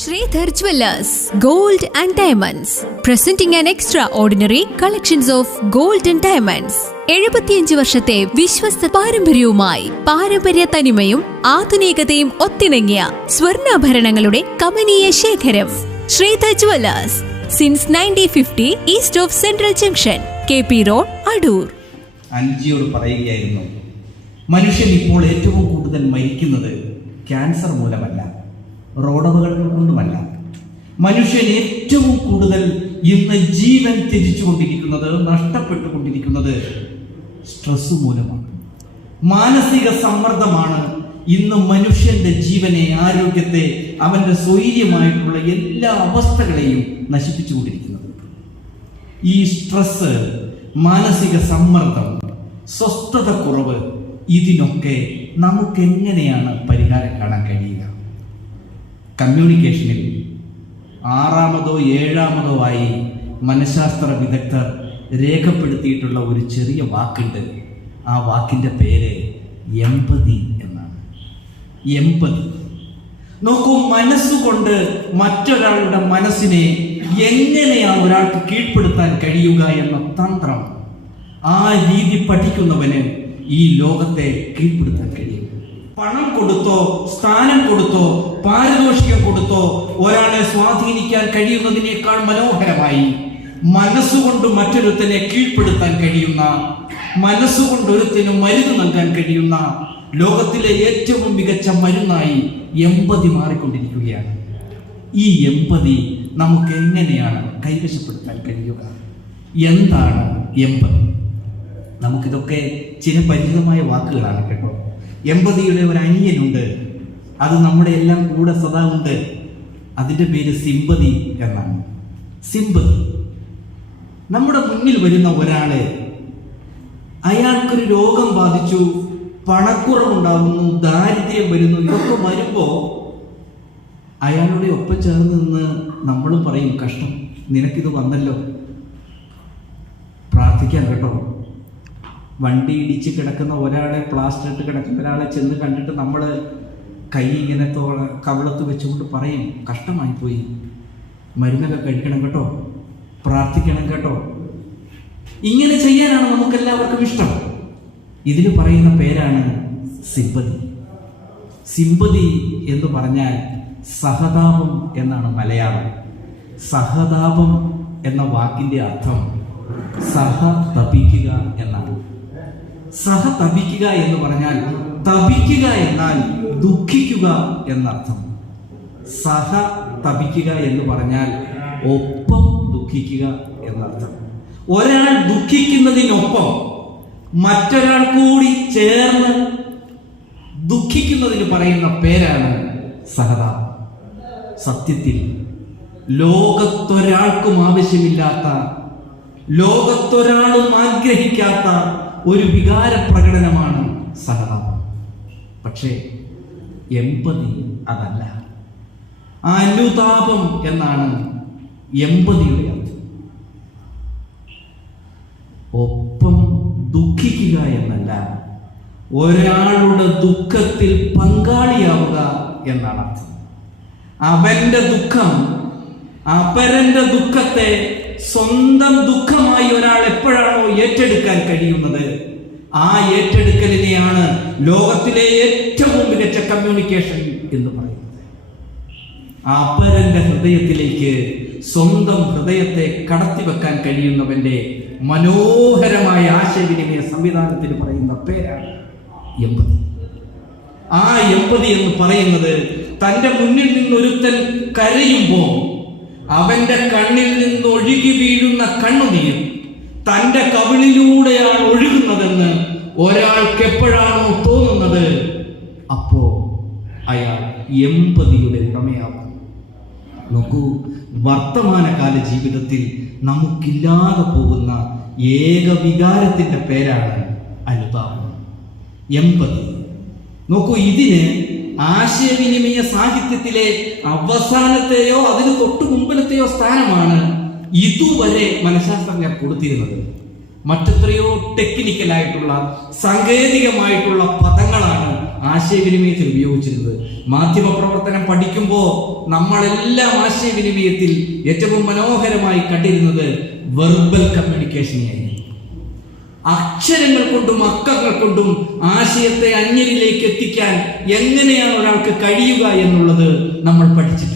Sridhar gold and diamonds. Presenting presenting extraordinary collections of gold and diamonds എഴുപത്തിയഞ്ച് വർഷത്തെ വിശ്വസ്ത പാരമ്പര്യവുമായി പാരമ്പര്യ തനിമയും ആധുനികതയും ഒത്തിണങ്ങിയ സ്വർണാഭരണങ്ങളുടെ കമനീയ ശേഖരം. Sridhar jewellers since nineteen fifty east of central junction K P road Adoor അഞ്ചിയോട് പറയുകയായിരുന്നു മനുഷ്യൻ ഇപ്പോൾ ഏറ്റവും കൂടുതൽ മരിക്കുന്നത് ക്യാൻസർ മൂലമല്ല. റോഡപകടങ്ങൾ കൊണ്ടുമല്ല മനുഷ്യൻ ഏറ്റവും കൂടുതൽ ഇന്ന് ജീവൻ ത്യജിച്ചുകൊണ്ടിരിക്കുന്നത് നഷ്ടപ്പെട്ടുകൊണ്ടിരിക്കുന്നത് സ്ട്രെസ് മൂലമാണ്. മാനസിക സമ്മർദ്ദമാണ് ഇന്ന് മനുഷ്യന്റെ ജീവനെ ആരോഗ്യത്തെ അവന്റെ സ്വൈര്യമായിട്ടുള്ള എല്ലാ അവസ്ഥകളെയും നശിപ്പിച്ചുകൊണ്ടിരിക്കുന്നത്. ഈ സ്ട്രെസ് മാനസിക സമ്മർദ്ദം സ്വസ്ഥത കുറവ് ഇതിനൊക്കെ നമുക്ക് എങ്ങനെയാണ് പരിഹാരം കാണാൻ കഴിയുക? കമ്മ്യൂണിക്കേഷനിൽ ആറാമതോ ഏഴാമതോ ആയി മനഃശാസ്ത്ര വിദഗ്ധർ രേഖപ്പെടുത്തിയിട്ടുള്ള ഒരു ചെറിയ വാക്കുണ്ട്. ആ വാക്കിന്റെ പേര് എമ്പതി എന്നാണ്. എമ്പതി. നോക്കൂ മനസ്സുകൊണ്ട് മറ്റൊരാളുടെ മനസ്സിനെ എങ്ങനെയാണ് ഒരാൾക്ക് കീഴ്പ്പെടുത്താൻ കഴിയുക എന്ന തന്ത്രം ആ രീതി പഠിക്കുന്നവന് ഈ ലോകത്തെ കീഴ്പ്പെടുത്താൻ കഴിയും. പണം കൊടുത്തോ സ്ഥാനം കൊടുത്തോ പാരിതോഷികം കൊടുത്തോ? ഒരാളെ സ്വാധീനിക്കാൻ കഴിയുന്നതിനേക്കാൾ മനോഹരമായി മനസ്സുകൊണ്ട് മറ്റൊരുത്തനെ കീഴ്പ്പെടുത്താൻ കഴിയുന്ന മനസ്സുകൊണ്ട് ഒരുത്തിനും മരുന്ന് നൽകാൻ കഴിയുന്ന ലോകത്തിലെ ഏറ്റവും മികച്ച മരുന്നായി എമ്പതി മാറിക്കൊണ്ടിരിക്കുകയാണ്. ഈ എമ്പതി നമുക്ക് എങ്ങനെയാണ് കൈവശപ്പെടുത്താൻ കഴിയുക? എന്താണ് എമ്പതി? നമുക്കിതൊക്കെ ചില പരിചിതമായ വാക്കുകളാണ് കേട്ടോ. എമ്പതിയുടെ ഒരു അനിയനുണ്ട്. അത് നമ്മുടെ എല്ലാം കൂടെ സദാ ഉണ്ട്. അതിന്റെ പേര് സിമ്പതി എന്നാണ്. സിമ്പതി. നമ്മുടെ മുന്നിൽ വരുന്ന ഒരാൾ അയാൾക്കൊരു രോഗം ബാധിച്ചു പണക്കുറവുണ്ടാകുന്നു ദാരിദ്ര്യം വരുന്നു ഇതൊക്കെ വരുമ്പോ അയാളുടെ ഒപ്പം ചേർന്ന് നിന്ന് നമ്മളും പറയും കഷ്ടം നിനക്കിത് വന്നല്ലോ. പ്രാർത്ഥിക്കാം കേട്ടോ. വണ്ടി ഇടിച്ച് കിടക്കുന്ന ഒരാളെ പ്ലാസ്റ്റർ ഇട്ട് കിടക്കുന്ന ഒരാളെ ചെന്ന് കണ്ടിട്ട് നമ്മൾ കൈ ഇങ്ങനെ തോള കവളത്ത് വെച്ചുകൊണ്ട് പറയും കഷ്ടമായി പോയി മരുന്നൊക്കെ കഴിക്കണം കേട്ടോ. പ്രാർത്ഥിക്കണം കേട്ടോ. ഇങ്ങനെ ചെയ്യാനാണ് നമുക്കെല്ലാവർക്കും ഇഷ്ടം. ഇതിൽ പറയുന്ന പേരാണ് സിമ്പതി. സിമ്പതി എന്ന് പറഞ്ഞാൽ സഹതാപം എന്നാണ് മലയാളം. സഹതാപം എന്ന വാക്കിന്റെ അർത്ഥം സഹ തപിക്കുക എന്നാണ്. സഹ തപിക്കുക എന്ന് പറഞ്ഞാൽ തപിക്കുക എന്നാൽ ദുഃഖിക്കുക എന്നർത്ഥം. സഹ തപിക്കുക എന്ന് പറഞ്ഞാൽ ഒപ്പം ദുഃഖിക്കുക എന്നർത്ഥം. ഒരാൾ ദുഃഖിക്കുന്നതിനൊപ്പം മറ്റൊരാൾ കൂടി ചേർന്ന് ദുഃഖിക്കുന്നതിന് പറയുന്ന പേരാണ് സഹത. സത്യത്തിൽ ലോകത്തൊരാൾക്കും ആവശ്യമില്ലാത്ത ലോകത്തൊരാളും ആഗ്രഹിക്കാത്ത ഒരു വികാര പ്രകടനമാണ് സഹതാപം പക്ഷേ എമ്പതി അതല്ല. അനുതാപം എന്നാണ് എമ്പതിയുടെ അർത്ഥം. ഒപ്പം ദുഃഖിക്കുക എന്നല്ല ഒരാളുടെ ദുഃഖത്തിൽ പങ്കാളിയാവുക എന്നാണ് അർത്ഥം. അവന്റെ ദുഃഖം അപരന്റെ ദുഃഖത്തെ സ്വന്തം ദുഃഖമായി ഒരാൾ എപ്പോഴാണോ ഏറ്റെടുക്കാൻ കഴിയുന്നത്? ആ ഏറ്റെടുക്കലിനെയാണ് ലോകത്തിലെ ഏറ്റവും മികച്ച കമ്മ്യൂണിക്കേഷൻ എന്ന് പറയുന്നത്. ആ അപ്പരന്റെ ഹൃദയത്തിലേക്ക് സ്വന്തം ഹൃദയത്തെ കടത്തിവെക്കാൻ കഴിയുന്നവന്റെ മനോഹരമായ ആശയവിനിമയ സംവിധാനത്തിന് പറയുന്ന പേരാണ് എമ്പതി. ആ എമ്പതി എന്ന് പറയുന്നത് തന്റെ മുന്നിൽ നിന്ന് ഒരുത്തൻ കരയുമ്പോൾ അവന്റെ കണ്ണിൽ നിന്ന് ഒഴുകി വീഴുന്ന കണ്ണുനീർ തന്റെ കവിളിലൂടെയാണ് ഒഴുകുന്നതെന്ന് ഒരാൾക്ക് എപ്പോഴാണോ തോന്നുന്നത്? അപ്പോ അയാൾ എമ്പതിയുടെ ഉടമയാകും. നോക്കൂ വർത്തമാനകാല ജീവിതത്തിൽ നമുക്കില്ലാതെ പോകുന്ന ഏക വികാരത്തിന്റെ പേരാണ് അനുതാപം. എമ്പതി. നോക്കൂ ഇതിന് ആശയവിനിമയ സാഹിത്യത്തിലെ അവസാനത്തെയോ അതിന് തൊട്ടു മുമ്പിലത്തെയോ സ്ഥാനമാണ് ഇതുവരെ മനഃശാസ്ത്രജ്ഞർ കൊടുത്തിരുന്നത് മറ്റെത്രയോ ടെക്നിക്കലായിട്ടുള്ള സാങ്കേതികമായിട്ടുള്ള പദങ്ങളാണ് ആശയ ആശയവിനിമയത്തിൽ ഉപയോഗിച്ചിരുന്നത്. മാധ്യമ പ്രവർത്തനം പഠിക്കുമ്പോൾ നമ്മളെല്ലാം ആശയവിനിമയത്തിൽ ഏറ്റവും മനോഹരമായി കണ്ടിരുന്നത് വെർബൽ കമ്മ്യൂണിക്കേഷനെയായിരുന്നു അക്ഷരങ്ങൾ കൊണ്ടും അക്കങ്ങൾ കൊണ്ടും ആശയത്തെ അന്യരിലേക്ക് എത്തിക്കാൻ എങ്ങനെയാണ് ഒരാൾക്ക് കഴിയുക എന്നുള്ളത് നമ്മൾ പഠിച്ചിട്ടുണ്ട്.